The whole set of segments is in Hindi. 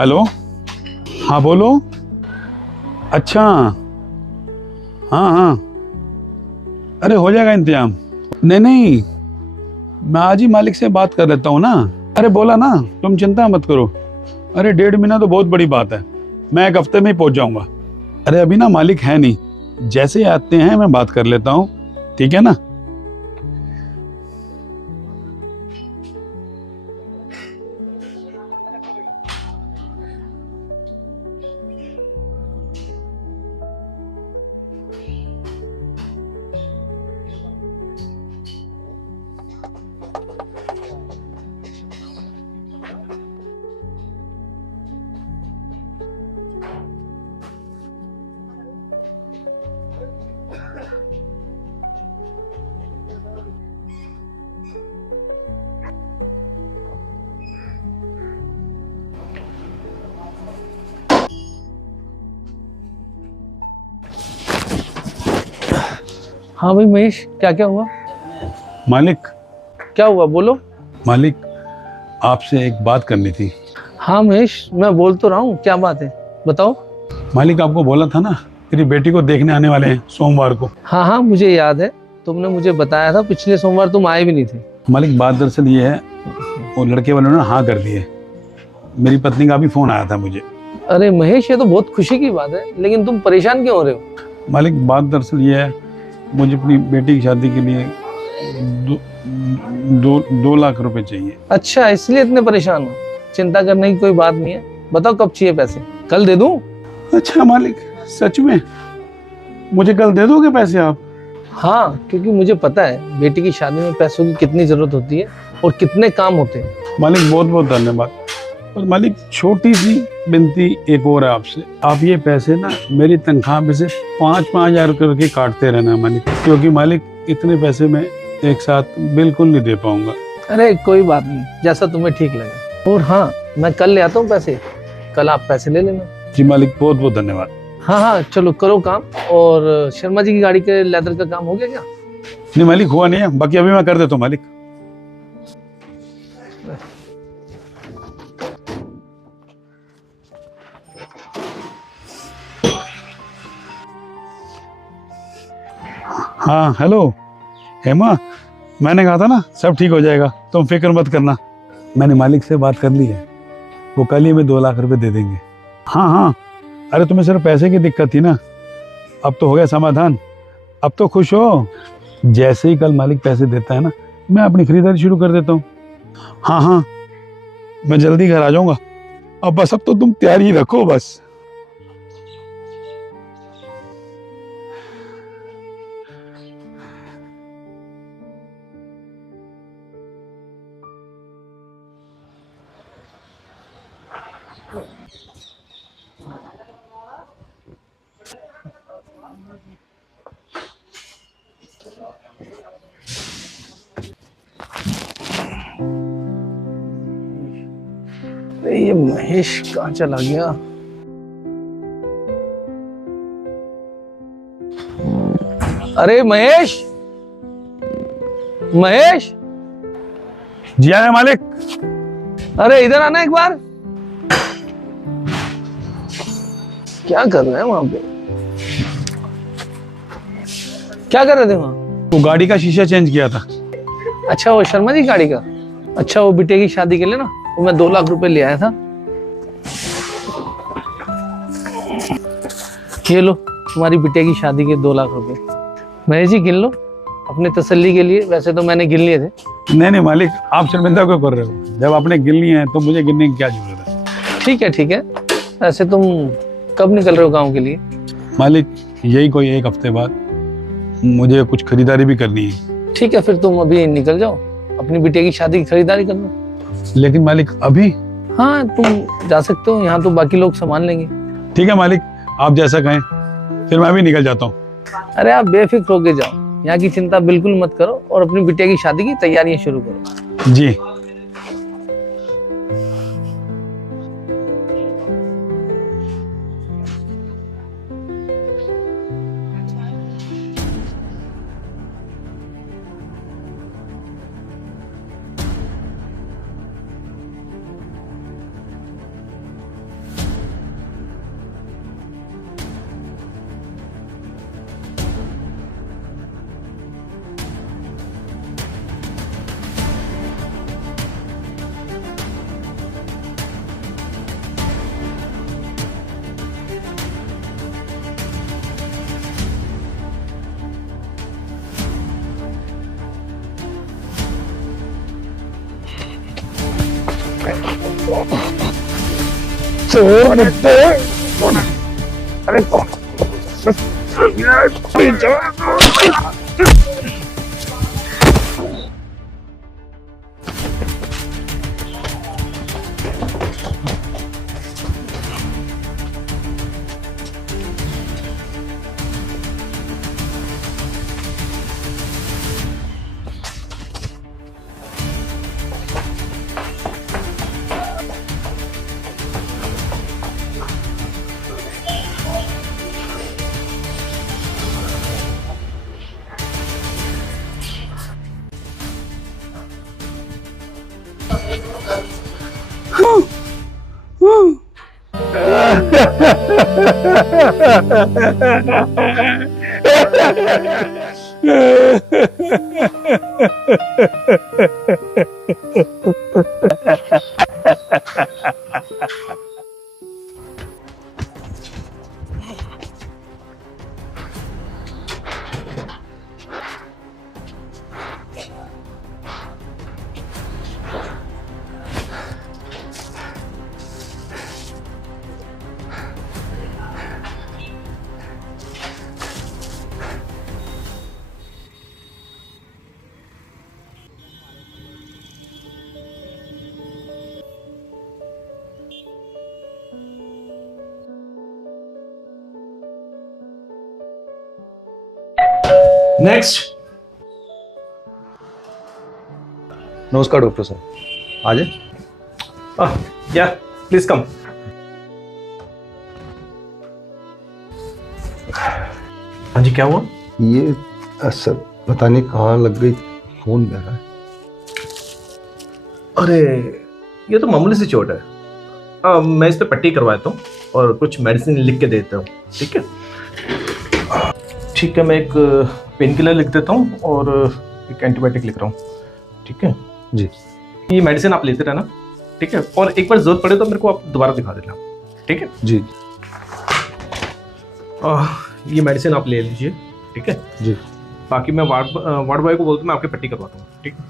हेलो। हाँ बोलो। अच्छा। हाँ हाँ, अरे हो जाएगा इंतजाम। नहीं नहीं, मैं आज ही मालिक से बात कर लेता हूँ ना। अरे बोला ना, तुम चिंता मत करो। अरे 1.5 महीना तो बहुत बड़ी बात है, मैं 1 हफ्ते में ही पहुंच जाऊंगा। अरे अभी ना मालिक है नहीं, जैसे ही आते हैं मैं बात कर लेता हूँ, ठीक है ना। हाँ भाई महेश, क्या क्या हुआ? मालिक, क्या हुआ बोलो। मालिक आपसे एक बात करनी थी। हाँ महेश, मैं बोल तो रहा हूँ, क्या बात है बताओ। मालिक आपको बोला था ना, तेरी बेटी को देखने आने वाले हैं सोमवार को। हाँ हाँ मुझे याद है, तुमने मुझे बताया था। पिछले सोमवार तुम आए भी नहीं थे। मालिक बात दरअसल ये है, वो लड़के वालों ने हाँ कर दिए। मेरी पत्नी का भी फोन आया था मुझे। अरे महेश, ये तो बहुत खुशी की बात है, लेकिन तुम परेशान क्यों हो रहे हो? मालिक बात दरअसल ये है, मुझे अपनी बेटी की शादी के लिए 2 लाख रुपए चाहिए। अच्छा, इसलिए इतने परेशान हो? चिंता करने की कोई बात नहीं है। बताओ कब चाहिए पैसे, कल दे दूं? अच्छा मालिक, सच में मुझे कल दे दोगे पैसे आप? हाँ, क्योंकि मुझे पता है बेटी की शादी में पैसों की कितनी जरूरत होती है और कितने काम होते हैं। मालिक बहुत बहुत धन्यवाद। और मालिक छोटी सी विनती एक और है आपसे, आप ये पैसे ना मेरी तनख्वाह में से 5-5 हजार करके काटते रहना मालिक, क्योंकि मालिक इतने पैसे मैं एक साथ बिल्कुल नहीं दे पाऊंगा। अरे कोई बात नहीं, जैसा तुम्हें ठीक लगे। और हाँ, मैं कल ले आता हूँ पैसे, कल आप पैसे ले लेना। जी मालिक, बहुत बहुत धन्यवाद। हाँ हाँ चलो करो काम। और शर्मा जी की गाड़ी के लेदर का काम हो गया क्या? नहीं मालिक, हुआ नहीं है, बाकी अभी मैं कर देता हूँ मालिक। हाँ हेलो हेमा, मैंने कहा था ना सब ठीक हो जाएगा, तुम फिक्र मत करना। मैंने मालिक से बात कर ली है, वो कल ही में 2 लाख रुपए दे देंगे। हाँ हाँ, अरे तुम्हें सिर्फ पैसे की दिक्कत थी ना, अब तो हो गया समाधान, अब तो खुश हो। जैसे ही कल मालिक पैसे देता है ना, मैं अपनी खरीदारी शुरू कर देता हूँ। हाँ हाँ, मैं जल्दी घर आ जाऊंगा। अब बस, अब तो तुम तैयारी रखो बस। अरे ये महेश कहाँ चला गया? अरे महेश, महेश, जी आया मालिक। अरे इधर आना एक बार। क्या कर रहे हैं वहां पे? क्या कर रहे थे वहां? वो गाड़ी का शीशा चेंज किया था। अच्छा, वो शर्मा जी गाड़ी का। अच्छा, वो बिटिया की शादी के लिए ना, वो मैं 2 लाख रुपए ले आया था। ये लो, तुम्हारी बिटिया की शादी के 2 लाख रुपए। महेश जी गिन लो अपने तसल्ली के लिए, वैसे तो मैंने गिन लिए थे। नहीं नहीं मालिक, आप शर्मिंदा क्यों कर रहे हो? जब आपने गिन लिए हैं तो मुझे गिनने की क्या जरूरत है। ठीक है ठीक है। वैसे तुम कब निकल रहे हो गाँव के लिए? मालिक यही कोई 1 हफ्ते बाद, मुझे कुछ खरीदारी भी करनी है। ठीक है, फिर तुम अभी निकल जाओ, अपनी बिटिया की शादी की खरीदारी कर लो। लेकिन मालिक अभी? हाँ तुम जा सकते हो, यहाँ तो बाकी लोग संभाल लेंगे। ठीक है मालिक, आप जैसा कहें, फिर मैं भी निकल जाता हूँ। अरे आप बेफिक्र होके जाओ, यहाँ की चिंता बिल्कुल मत करो और अपनी बिटिया की शादी की तैयारियां शुरू करो। जी। चोर निकले। अरे नेक्स्ट। नमस्कार डॉक्टर साहब, आ जाए। या प्लीज कम। हाँ जी, क्या हुआ? ये सर पता नहीं कहाँ लग गई, खून बह रहा है। अरे ये तो मामूली सी चोट है। मैं इस पे पट्टी करवाता हूँ और कुछ मेडिसिन लिख के देता हूँ, ठीक है? ठीक है, मैं एक पेन किलर लिख देता हूँ और एक एंटीबायोटिक लिख रहा हूँ, ठीक है जी। ये मेडिसिन आप लेते रहना, ठीक है? और एक बार जरूरत पड़े तो मेरे को आप दोबारा दिखा देना, ठीक है? जी ये मेडिसिन आप ले लीजिए, ठीक है? जी। बाकी मैं वार्ड बॉय को बोलता हूँ, मैं आपकी पट्टी करवाता हूँ, ठीक है?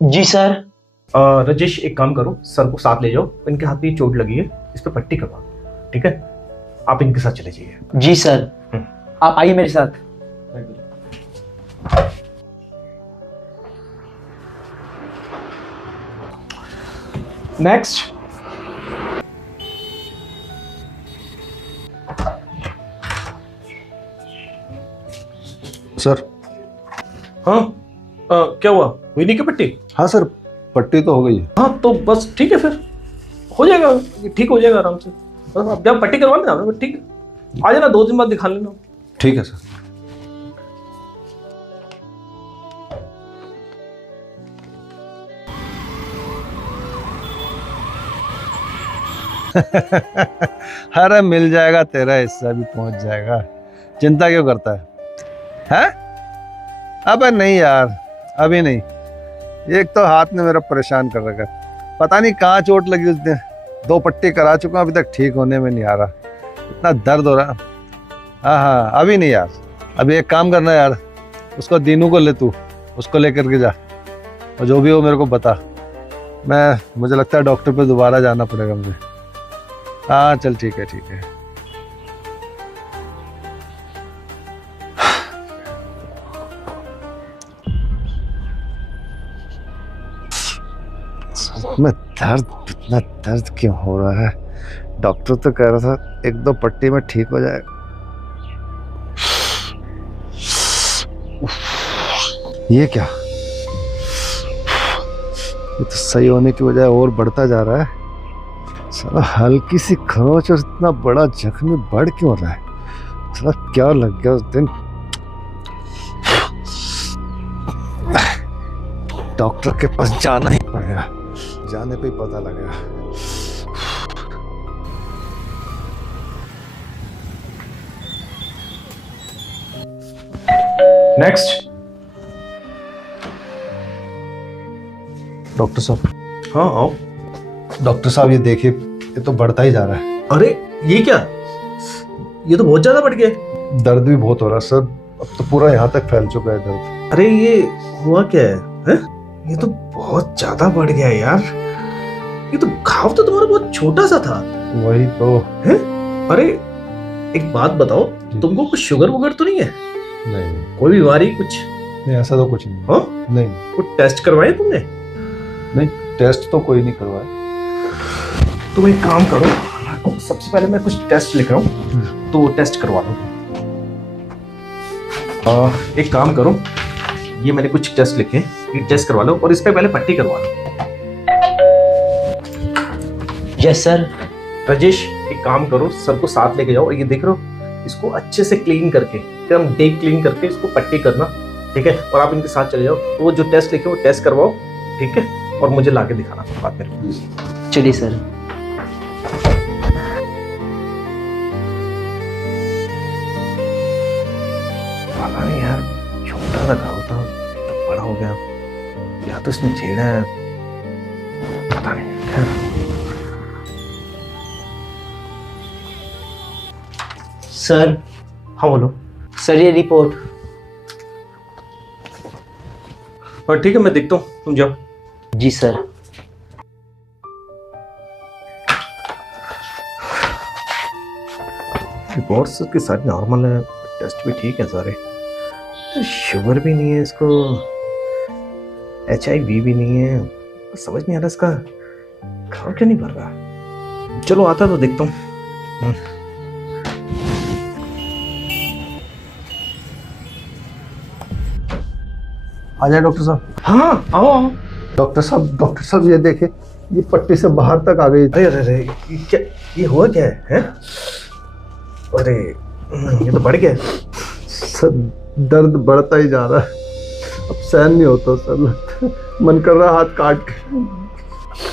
जी सर। राजेश, एक काम करो, सर को साथ ले जाओ, इनके हाथ में चोट लगी है, इस पे पट्टी करवा दो, ठीक है? आप इनके साथ चले जाइए। जी सर, आप आइए मेरे साथ। नेक्स्ट। सर। हाँ, क्या हुआ? हुई नहीं क्या पट्टी? हाँ सर, पट्टी तो हो गई है। हाँ तो बस ठीक है, फिर हो जाएगा, ये ठीक हो जाएगा आराम से। बस आप जब पट्टी करवा लेना, ठीक है? आ जाना, 2 दिन बाद दिखा लेना। ठीक है सर। अरे मिल जाएगा, तेरा हिस्सा भी पहुंच जाएगा, चिंता क्यों करता है? हैं? अबे नहीं यार, अभी नहीं। एक तो हाथ ने मेरा परेशान कर रखा है, पता नहीं कहाँ चोट लगी उस दिन। 2 पट्टी करा चुका हूं, अभी तक ठीक होने में नहीं आ रहा, इतना दर्द हो रहा। हाँ हाँ, अभी नहीं यार। अभी एक काम करना यार, उसको दीनू को ले, तू उसको लेकर के जा और जो भी हो मेरे को बता। मुझे लगता है डॉक्टर पे दोबारा जाना पड़ेगा मुझे। हाँ चल, ठीक है ठीक है। में दर्द, इतना दर्द क्यों हो रहा है? डॉक्टर तो कह रहा था 1-2 पट्टी में ठीक हो जाएगा। ये क्या? ये तो सही होने की बजाय और बढ़ता जा रहा है। साला हल्की सी खरोंच और इतना बड़ा जख्म बढ़ क्यों रहा है? साला क्या लग गया उस दिन? डॉक्टर के पास जाना ही पड़ेगा, जाने पे ही पता लगेगा। नेक्स्ट। डॉक्टर साहब। हाँ आओ। डॉक्टर साहब ये देखिए, ये तो बढ़ता ही जा रहा है। अरे ये क्या? ये तो बहुत ज्यादा बढ़ गया। दर्द भी बहुत हो रहा है सर, अब तो पूरा यहाँ तक फैल चुका है दर्द। अरे ये हुआ क्या है? हैं? ये तो बहुत ज्यादा बढ़ गया है यार। ये तो घाव तो तुम्हारा बहुत छोटा सा था। वही तो। है? अरे एक बात बताओ, तुमको कुछ शुगर वुगर तो नहीं है? नहीं कोई बीमारी कुछ? नहीं, ऐसा तो कुछ नहीं। हाँ? नहीं कुछ टेस्ट करवाए तुमने? नहीं, टेस्ट तो कोई नहीं करवाया। तुम एक काम करो, सबसे पहले मैं कुछ टेस्ट लिख रहा हूँ, तो वो टेस्ट करवा लो। एक काम करो, ये मैंने कुछ टेस्ट लिखे, ये टेस्ट करवा लो और इस पे पहले पट्टी करवा लो। Yes sir. राजेश एक काम करो, सर को साथ लेके जाओ और ये देख रहे हो, इसको अच्छे से क्लीन करके, एकदम डीप क्लीन करके इसको पट्टी करना, ठीक है? और आप इनके साथ चले जाओ, तो वो जो टेस्ट लिखे वो टेस्ट करवाओ, ठीक है? और मुझे लाके दिखाना बाद में। चलिए सर। पता नहीं यार, छोटा सा घाव था तो बड़ा हो गया, या तो इसने छेड़ा है, पता नहीं। खैर सर। हाँ बोलो। सर ये रिपोर्ट। और ठीक है, मैं देखता हूँ, तुम जाओ। जी सर। रिपोर्ट्स की सारी नॉर्मल है, टेस्ट भी ठीक है सारे, शुगर भी नहीं है इसको, HIV भी नहीं है, समझ नहीं आ रहा इसका घाव क्यों नहीं भर रहा। चलो आता तो देखता हूँ। आ जाए डॉक्टर साहब। हाँ आओ आओ। डॉक्टर साहब ये देखे, ये पट्टी से बाहर तक आ गई। अरे अरे अरे, ये क्या, ये हुआ क्या है? अरे ये तो बढ़ गया। सर दर्द बढ़ता ही जा रहा है, अब सहन नहीं होता सर, लगता है मन कर रहा हाथ काट के।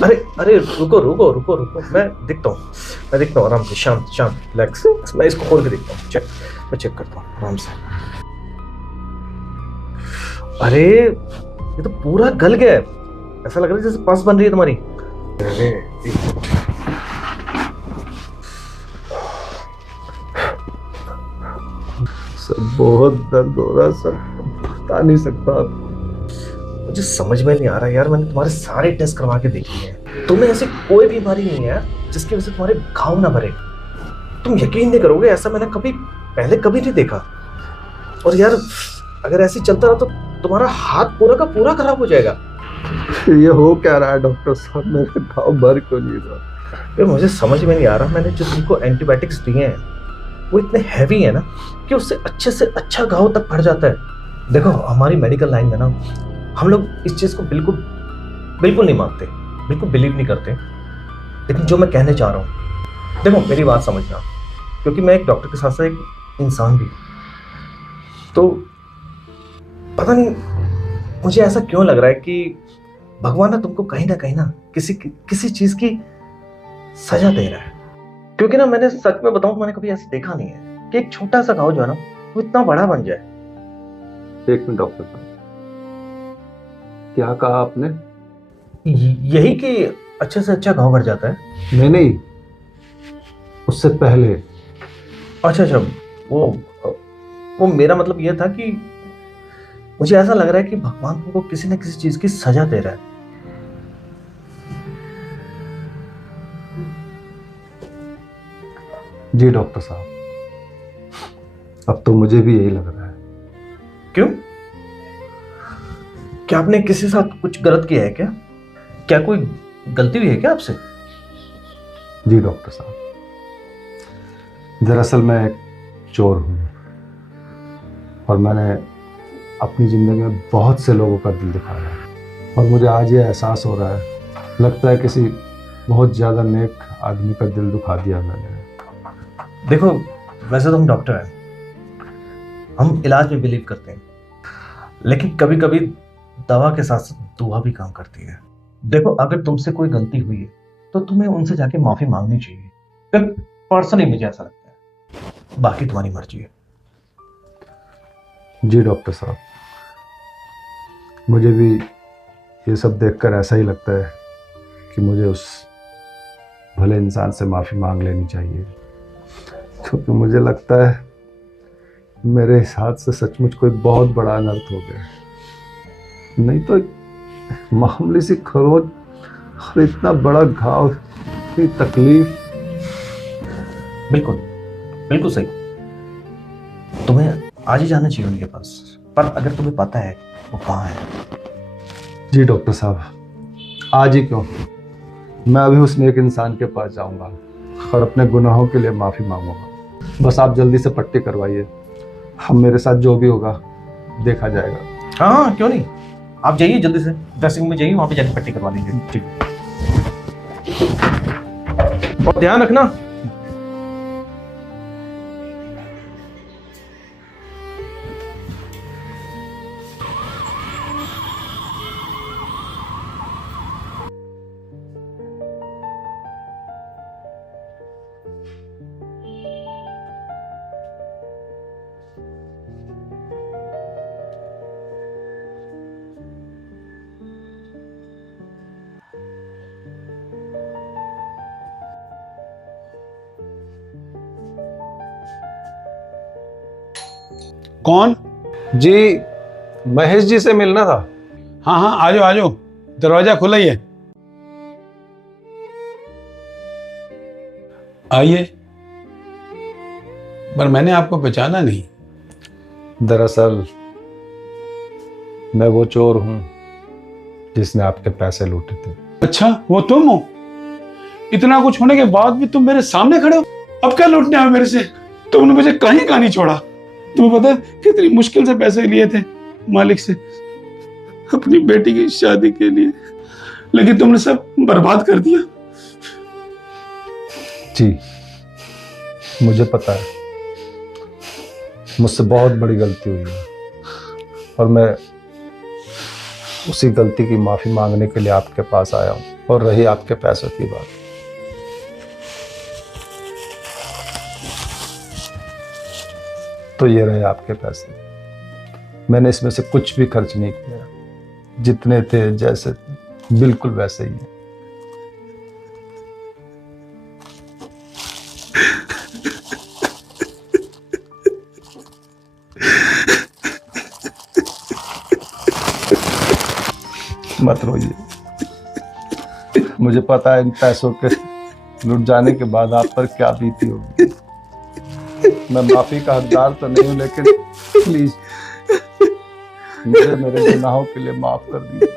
अरे अरे रुको रुको रुको रुको, मैं देखता हूँ आराम से, शांत शांत रिलैक्स। मैं इसको खोल के देखता हूँ, मैं चेक करता हूँ आराम से। अरे ये तो पूरा गल गया है, ऐसा लग रहा है जैसे पस बन रही है तुम्हारी। अरे सर बहुत दर्द हो रहा है सर, बता नहीं सकता आपको। मुझे समझ में नहीं आ रहा यार, मैंने तुम्हारे सारे टेस्ट करवा के देख लिए हैं, तुम्हें ऐसी कोई बीमारी नहीं है जिसकी वजह से तुम्हारे घाव ना भरे। तुम यकीन नहीं करोगे, ऐसा मैंने पहले कभी नहीं देखा। और यार अगर ऐसे चलता रहा तो तुम्हारा हाथ पूरा का पूरा खराब हो जाएगा। ये हो क्या रहा है डॉक्टर साहब, मेरे घाव भर क्यों नहीं रहा? यार मुझे समझ में नहीं आ रहा, मैंने जो तुमको एंटीबायोटिक्स दिए हैं वो इतने हैवी है ना कि उससे अच्छे से अच्छा घाव तक भर जाता है। देखो हमारी मेडिकल लाइन में ना हम लोग इस चीज़ को बिल्कुल नहीं मानते, बिल्कुल बिलीव नहीं करते, लेकिन जो मैं कहने चाह रहा हूँ, देखो मेरी बात समझना, क्योंकि मैं एक डॉक्टर के साथ साथ एक इंसान भी, तो पता नहीं मुझे ऐसा क्यों लग रहा है कि भगवान ना तुमको कहीं ना किसी चीज की सजा दे रहा है। क्योंकि ना मैंने सच में बताऊं, मैंने कभी ऐसा देखा नहीं है कि एक छोटा सा घाव जो है ना वो इतना बड़ा बन जाए। एक मिनट डॉक्टर साहब, क्या कहा आपने? यही कि अच्छे से अच्छा घाव भर जाता है। नहीं, उससे पहले। अच्छा, वो मेरा मतलब ये था कि मुझे ऐसा लग रहा है कि भगवान तुमको किसी न किसी चीज की सजा दे रहा है। जी डॉक्टर साहब, अब तो मुझे भी यही लग रहा है। क्यों? क्या आपने किसी के साथ कुछ गलत किया है क्या? क्या कोई गलती हुई है क्या आपसे? जी डॉक्टर साहब, दरअसल मैं एक चोर हूँ और मैंने अपनी ज़िंदगी में बहुत से लोगों का दिल दुखाया है, और मुझे आज ये एहसास हो रहा है, लगता है किसी बहुत ज़्यादा नेक आदमी का दिल दुखा दिया मैंने। देखो वैसे तो हम डॉक्टर हैं, हम इलाज में बिलीव करते हैं, लेकिन कभी कभी दवा के साथ साथ दुआ भी काम करती है। देखो अगर तुमसे कोई गलती हुई है तो तुम्हें उनसे जाके माफी मांगनी चाहिए, पर्सनली मुझे ऐसा लगता है, बाकी तुम्हारी मर्जी है। जी डॉक्टर साहब, मुझे भी ये सब देखकर ऐसा ही लगता है कि मुझे उस भले इंसान से माफ़ी मांग लेनी चाहिए, क्योंकि मुझे लगता है मेरे हाथ से सचमुच कोई बहुत बड़ा अनर्थ हो गया। नहीं तो मामूली सी खरोच और इतना बड़ा घाव, इतनी तकलीफ। बिल्कुल बिल्कुल सही। तुम्हें आज ही जाना चाहिए उनके पास, पर अगर तुम्हें पता है वो कहाँ है। जी डॉक्टर साहब, आज ही क्यों, मैं अभी उस नेक इंसान के पास जाऊंगा और अपने गुनाहों के लिए माफ़ी मांगूंगा। बस आप जल्दी से पट्टी करवाइए, हम मेरे साथ जो भी होगा देखा जाएगा। हाँ क्यों नहीं, आप जाइए जल्दी से ड्रेसिंग में जाइए, वहाँ पे जाके पट्टी करवा लेंगे। ठीक, और ध्यान रखना। कौन? जी महेश जी से मिलना था। हाँ हाँ, आ जाओ आ जाओ, दरवाजा खुला ही है, आइए। पर मैंने आपको पहचाना नहीं। दरअसल मैं वो चोर हूं जिसने आपके पैसे लूटे थे। अच्छा, वो तुम हो? इतना कुछ होने के बाद भी तुम मेरे सामने खड़े हो? अब क्या लूटने आए मेरे से? तुमने मुझे कहीं का नहीं छोड़ा। तुम्हें पता है कितनी मुश्किल से पैसे लिए थे मालिक से अपनी बेटी की शादी के लिए, लेकिन तुमने सब बर्बाद कर दिया। जी मुझे पता है, मुझसे बहुत बड़ी गलती हुई है और मैं उसी गलती की माफी मांगने के लिए आपके पास आया हूँ। और रही आपके पैसों की बात, तो ये रहे आपके पैसे। मैंने इसमें से कुछ भी खर्च नहीं किया, जितने थे जैसे थे बिल्कुल वैसे ही है। मत रोइए, मुझे पता है इन पैसों के लुट जाने के बाद आप पर क्या बीती होगी। मैं माफी का हकदार तो नहीं हूं, लेकिन प्लीज मुझे मेरे गुनाहों के लिए माफ कर दीजिए।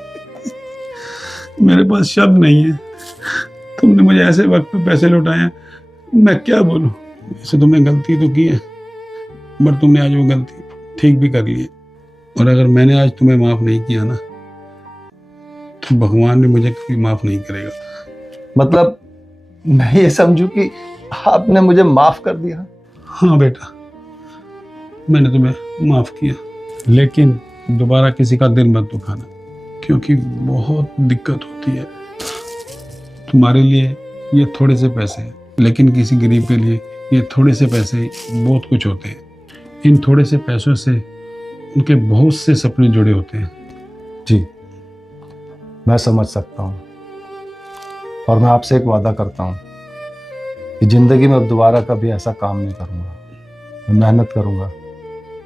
मेरे पास शब्द नहीं है, तुमने मुझे ऐसे वक्त पे पैसे लौटाए, मैं क्या बोलूं। वैसे तुमने गलती तो की है, पर तुमने आज वो गलती ठीक भी कर ली है। और अगर मैंने आज तुम्हें माफ नहीं किया ना, तो भगवान भी मुझे कभी माफ नहीं करेगा। मतलब मैं ये समझूं कि आपने मुझे माफ कर दिया? हाँ बेटा, मैंने तुम्हें माफ किया, लेकिन दोबारा किसी का दिल मत दुखाना, क्योंकि बहुत दिक्कत होती है। तुम्हारे लिए ये थोड़े से पैसे हैं, लेकिन किसी गरीब के लिए ये थोड़े से पैसे बहुत कुछ होते हैं। इन थोड़े से पैसों से उनके बहुत से सपने जुड़े होते हैं। जी मैं समझ सकता हूँ, और मैं आपसे एक वादा करता हूँ कि जिंदगी में अब दोबारा कभी ऐसा काम नहीं करूँगा। मैं मेहनत करूँगा,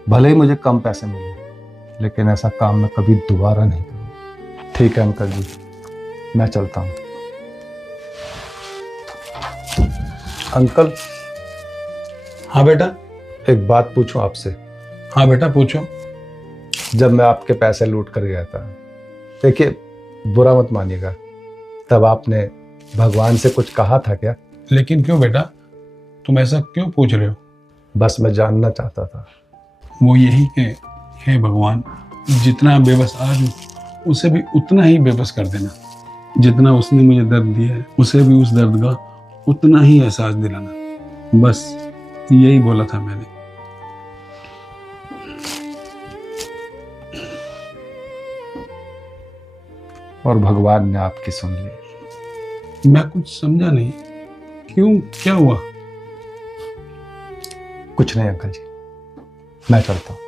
भले ही मुझे कम पैसे मिले, लेकिन ऐसा काम मैं कभी दोबारा नहीं करूँगा। ठीक है अंकल जी, मैं चलता हूँ। अंकल। हाँ बेटा। एक बात पूछूं आपसे? हाँ बेटा पूछो। जब मैं आपके पैसे लूट कर गया था, देखिए बुरा मत मानिएगा, तब आपने भगवान से कुछ कहा था क्या? लेकिन क्यों बेटा, तुम ऐसा क्यों पूछ रहे हो? बस मैं जानना चाहता था। वो यही कि हे भगवान, जितना बेबस आज हूँ उसे भी उतना ही बेबस कर देना। जितना उसने मुझे दर्द दिया है, उसे भी उस दर्द का उतना ही एहसास दिलाना। बस यही बोला था मैंने। और भगवान ने आपकी सुन ली। मैं कुछ समझा नहीं, क्यों, क्या हुआ? कुछ नहीं अंकल जी, मैं चलता हूँ।